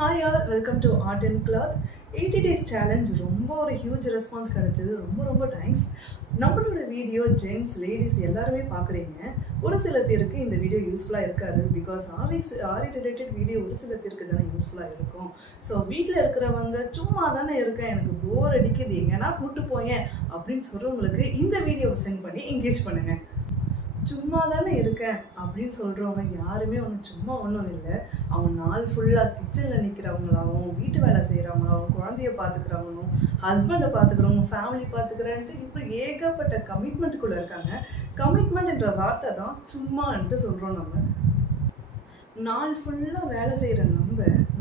Hi all, welcome to Art and Cloth. 80 days challenge ரொம்ப ஒரு huge response கிடைச்சது. ரொம்ப thanks. நம்மளோட வீடியோ ஜென்ட்ஸ் லேடிஸ் எல்லாரும் பார்க்குறீங்க. ஒரு சில பேருக்கு இந்த வீடியோ யூஸ்ஃபுல்லா இருக்காது because ஆரி ரிலேட்டட் வீடியோ ஒரு சில பேருக்கு தான யூஸ்ஃபுல்லா இருக்கும். சோ வீட்ல இருக்கிறவங்க சும்மா தானே இருக்கேன் எனக்கு போர் அடிக்குது எங்கனா கூட்டி போயேன் அப்படினு சொல்றவங்களுக்கு இந்த வீடியோவை சென்ட் பண்ணி என்கேஜ் பண்ணுங்க. சும்மா தானே இருக்கேன் அப்படின்னு சொல்கிறவங்க யாருமே சும்மா ஒன்றும் இல்லை. அவங்க நாள் ஃபுல்லாக கிச்சனில் நிற்கிறவங்களாகவும் வீட்டு வேலை செய்கிறவங்களாகவும் குழந்தைய பார்த்துக்கிறவங்களும் ஹஸ்பண்டை பார்த்துக்கிறவங்க ஃபேமிலி பார்த்துக்கிறேன்ட்டு இப்போ ஏகப்பட்ட கமிட்மெண்ட்டுக்குள்ளே இருக்காங்க. கமிட்மெண்ட்ன்ற வார்த்தை தான் சும்மான்ட்டு சொல்கிறோம். நம்ம நாள் ஃபுல்லாக வேலை செய்கிற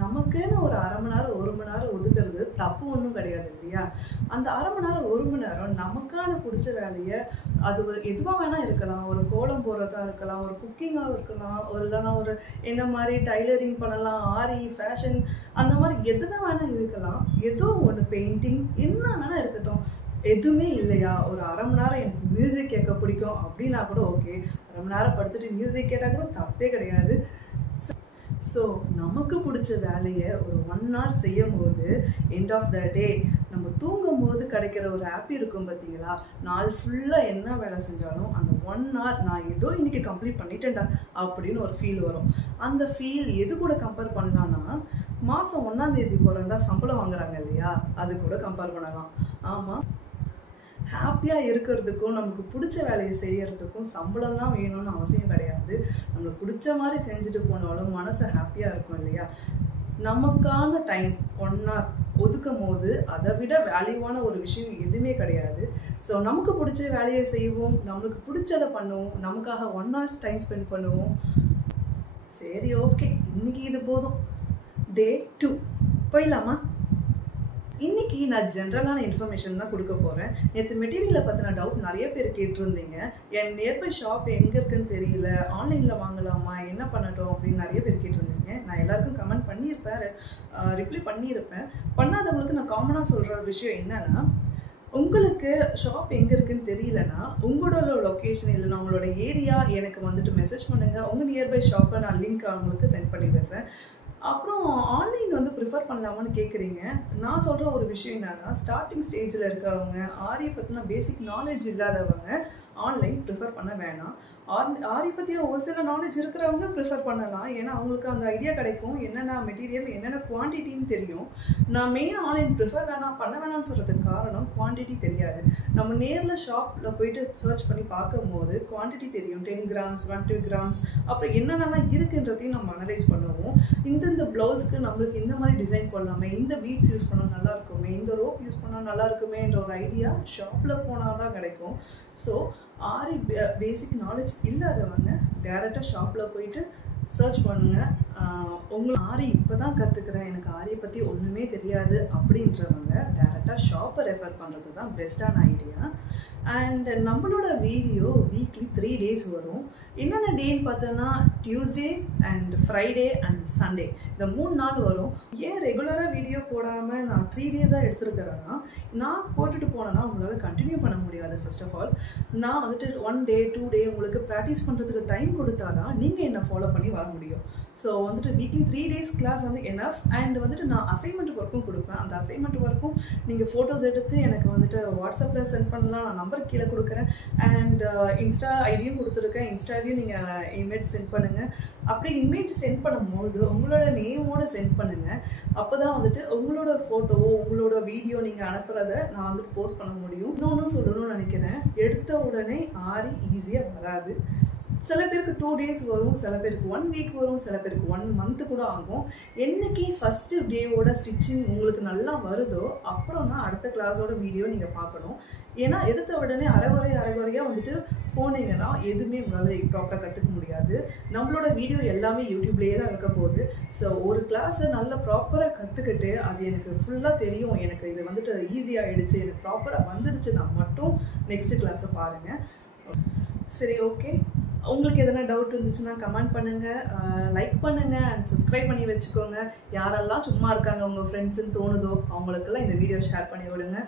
நமக்குன்னு ஒரு அரை மணி நேரம் 1 மணி நேரம் ஒதுக்குறது தப்பு ஒன்றும் கிடையாது இல்லையா? அந்த அரை மணி நேரம் 1 மணி நேரம் நமக்கான பிடிச்ச வேலையை அது எதுவாக வேணால் இருக்கலாம். ஒரு கோலம் போடுறதா இருக்கலாம், ஒரு குக்கிங்காக இருக்கலாம், இல்லைன்னா ஒரு என்ன மாதிரி டைலரிங் பண்ணலாம், ஆரி ஃபேஷன் அந்த மாதிரி எதுனா வேணால் இருக்கலாம். ஏதோ ஒன்று பெயிண்டிங் என்ன வேணால் இருக்கட்டும். எதுவுமே இல்லையா ஒரு அரை மணி நேரம் எனக்கு மியூசிக் கேட்க பிடிக்கும் அப்படின்னா கூட ஓகே. அரை மணி நேரம் படுத்துட்டு மியூசிக் கேட்டால் கூட தப்பே கிடையாது. ஸோ நமக்கு பிடிச்ச வேலையை ஒரு 1 hour செய்யும் போது எண்ட் ஆஃப் த டே நம்ம தூங்கும் போது கிடைக்கிற ஒரு ஹாப்பி இருக்கும் பார்த்தீங்களா? நாள் ஃபுல்லாக என்ன வேலை செஞ்சாலும் அந்த 1 hour நான் ஏதோ இன்னைக்கு கம்ப்ளீட் பண்ணிட்டேன்டா அப்படின்னு ஒரு ஃபீல் வரும். அந்த ஃபீல் எது கூட கம்பேர் பண்ணலான்னா மாதம் 1ஆம் தேதி பிறந்தா சம்பளம் வாங்குறாங்க இல்லையா? அது கூட கம்பேர் பண்ணலாம். ஆமாம், ஹாப்பியாக இருக்கிறதுக்கும் நமக்கு பிடிச்ச வேலையை செய்யறதுக்கும் சம்பளம் தான் வேணும்னு அவசியம் கிடையாது. நம்மளுக்கு பிடிச்ச மாதிரி செஞ்சுட்டு போனாலும் மனசு ஹாப்பியாக இருக்கும் இல்லையா? நமக்கான டைம் 1 hour ஒதுக்கும் போது அதை விட வேல்யூவான ஒரு விஷயம் எதுவுமே கிடையாது. ஸோ நமக்கு பிடிச்ச வேலையை செய்வோம், நம்மளுக்கு பிடிச்சதை பண்ணுவோம், நமக்காக 1 hour டைம் ஸ்பெண்ட் பண்ணுவோம். சரி, ஓகே, இன்னைக்கு இது போதும். Day 2 போயிடலாமா? இன்னைக்கு நான் ஜென்ரலான இன்ஃபர்மேஷன் தான் கொடுக்க போகிறேன். நேற்று மெட்டீரியலை பற்றின டவுட் நிறைய பேர் கேட்டிருந்தீங்க. என் நியர்பை ஷாப் எங்கே இருக்குன்னு தெரியல, ஆன்லைனில் வாங்கலாமா, என்ன பண்ணட்டும் அப்படின்னு நிறைய பேர் கேட்டிருந்தீங்க. நான் எல்லாருக்கும் கமெண்ட் பண்ணியிருப்பேன், ரிப்ளை பண்ணியிருப்பேன். பண்ணாதவங்களுக்கு நான் காமனாக சொல்கிற விஷயம் என்னன்னா, உங்களுக்கு ஷாப் எங்கே இருக்குன்னு தெரியலனா உங்களோட லொக்கேஷன் இல்லைனா உங்களோட ஏரியா எனக்கு மெசேஜ் பண்ணுங்கள். உங்கள் நியர்பை ஷாப்பை நான் லிங்க் அவங்களுக்கு சென்ட் பண்ணி விடுறேன். அப்புறம் ஆன்லைன் ப்ரிஃபர் பண்ணலாமான்னு கேட்குறீங்க. நான் சொல்கிற ஒரு விஷயம் என்னன்னா, ஸ்டார்டிங் ஸ்டேஜில் இருக்கிறவங்க, ஆரியை பற்றின பேசிக் நாலேஜ் இல்லாதவங்க ஆன்லைன் ப்ரிஃபர் பண்ண வேணாம். ஆரி பற்றிய ஒரு சில நாலேஜ் இருக்கிறவங்க ப்ரிஃபர் பண்ணலாம். ஏன்னா அவங்களுக்கு அந்த ஐடியா கிடைக்கும், என்னென்ன மெட்டீரியல் என்னென்ன குவான்டிட்டின்னு தெரியும். நான் மெயின் ஆன்லைன் ப்ரிஃபர் பண்ண வேணாம்னு சொல்கிறதுக்கு காரணம் குவான்டிட்டி தெரியாது. நம்ம நேரில் ஷாப்பில் போயிட்டு சர்ச் பண்ணி பார்க்கும்போது குவான்டிட்டி தெரியும். 10 grams 20 grams அப்புறம் என்னென்னலாம் இருக்குன்றதையும் நம்ம அனலைஸ் பண்ணுவோம். இந்த ப்ளவுஸ்க்கு நம்மளுக்கு இந்த மாதிரி டிசைன் பண்ணலாமே, இந்த பீட்ஸ் யூஸ் பண்ணால் நல்லா இருக்குமே, இந்த ரோப் யூஸ் பண்ணால் நல்லா இருக்குமேன்ற ஒரு ஐடியா ஷாப்பில் போனால் தான் கிடைக்கும். ஸோ ஆரி பேசிக் நாலேஜ் இல்லாதவங்க டேரெக்டாக ஷாப்பில் போயிட்டு சர்ச் பண்ணுங்கள். உங்களுக்கு ஆரி இப்போ தான் கற்றுக்கிறேன், எனக்கு ஆரியை பற்றி ஒன்றுமே தெரியாது அப்படின்றவங்க டேரெக்டாக ஷாப்பை ரெஃபர் பண்ணுறது தான் பெஸ்ட்டான ஐடியா. அண்ட் நம்மளோட வீடியோ வீக்லி 3 days வரும். என்னென்ன டேன்னு பார்த்தோன்னா Tuesday and Friday and Sunday, இந்த 3 நாள் வரும். ஏன் ரெகுலராக வீடியோ போடாமல் நான் 3 days எடுத்துருக்கிறேன்னா, நான் போட்டுட்டு போனேன்னா உங்களால் கண்டினியூ பண்ண முடியாது. ஃபர்ஸ்ட் ஆஃப் ஆல் நான் 1 day 2 day உங்களுக்கு ப்ராக்டிஸ் பண்ணுறதுக்கு டைம் கொடுத்தா தான் நீங்கள் என்னை ஃபாலோ பண்ணி வர முடியும். So weekly 3 days class enough. And நான் அசைன்மெண்ட் ஒர்க்கும் கொடுப்பேன். அந்த அசைன்மெண்ட் ஒர்க்கும் நீங்கள் ஃபோட்டோஸ் எடுத்து எனக்கு வாட்ஸ்அப்பில் சென்ட் பண்ணலாம். நான் நம்பர் கீழே கொடுக்குறேன். அண்ட் இன்ஸ்டா ஐடியும் கொடுத்துருக்கேன். இன்ஸ்டாலையும் நீங்கள் இமேஜ் சென்ட் பண்ணுங்கள். அப்படி இமேஜ் சென்ட் பண்ணும்போது உங்களோட நேமோடு சென்ட் பண்ணுங்கள். அப்போ தான் உங்களோட ஃபோட்டோவோ உங்களோட வீடியோ நீங்கள் அனுப்புகிறத நான் போஸ்ட் பண்ண முடியும். இன்னொன்று சொல்லணும்னு நினைக்கிறேன், எடுத்த உடனே ஆரி ஈஸியாக வராது. சில பேருக்கு 2 days வரும், சில பேருக்கு 1 week வரும், சில பேருக்கு 1 month கூட ஆகும். என்னைக்கு ஃபஸ்ட்டு டேவோட ஸ்டிச்சிங் உங்களுக்கு நல்லா வருதோ அப்புறம் தான் அடுத்த கிளாஸோட வீடியோ நீங்கள் பார்க்கணும். ஏன்னா எடுத்த உடனே அரைகுறையாக போனீங்கன்னா எதுவுமே உங்களால் ப்ராப்பராக கற்றுக்க முடியாது. நம்மளோட வீடியோ எல்லாமே யூடியூப்லேயே தான் இருக்க போகுது. ஸோ ஒரு கிளாஸை நல்லா ப்ராப்பராக கற்றுக்கிட்டு அது எனக்கு ஃபுல்லாக தெரியும், எனக்கு இது ஈஸியாகிடுச்சு, எனக்கு ப்ராப்பராக வந்துடுச்சுன்னா மட்டும் நெக்ஸ்ட் கிளாஸை பாருங்கள். சரி, ஓகே. உங்களுக்கு எதனா டவுட் இருந்துச்சுன்னா கமெண்ட் பண்ணுங்கள், லைக் பண்ணுங்கள் அண்ட் சப்ஸ்கிரைப் பண்ணி வச்சுக்கோங்க. யாரெல்லாம் சும்மா இருக்காங்க உங்கள் ஃப்ரெண்ட்ஸுன்னு தோணுதோ அவங்களுக்கெல்லாம் இந்த வீடியோ ஷேர் பண்ணி விடுங்க.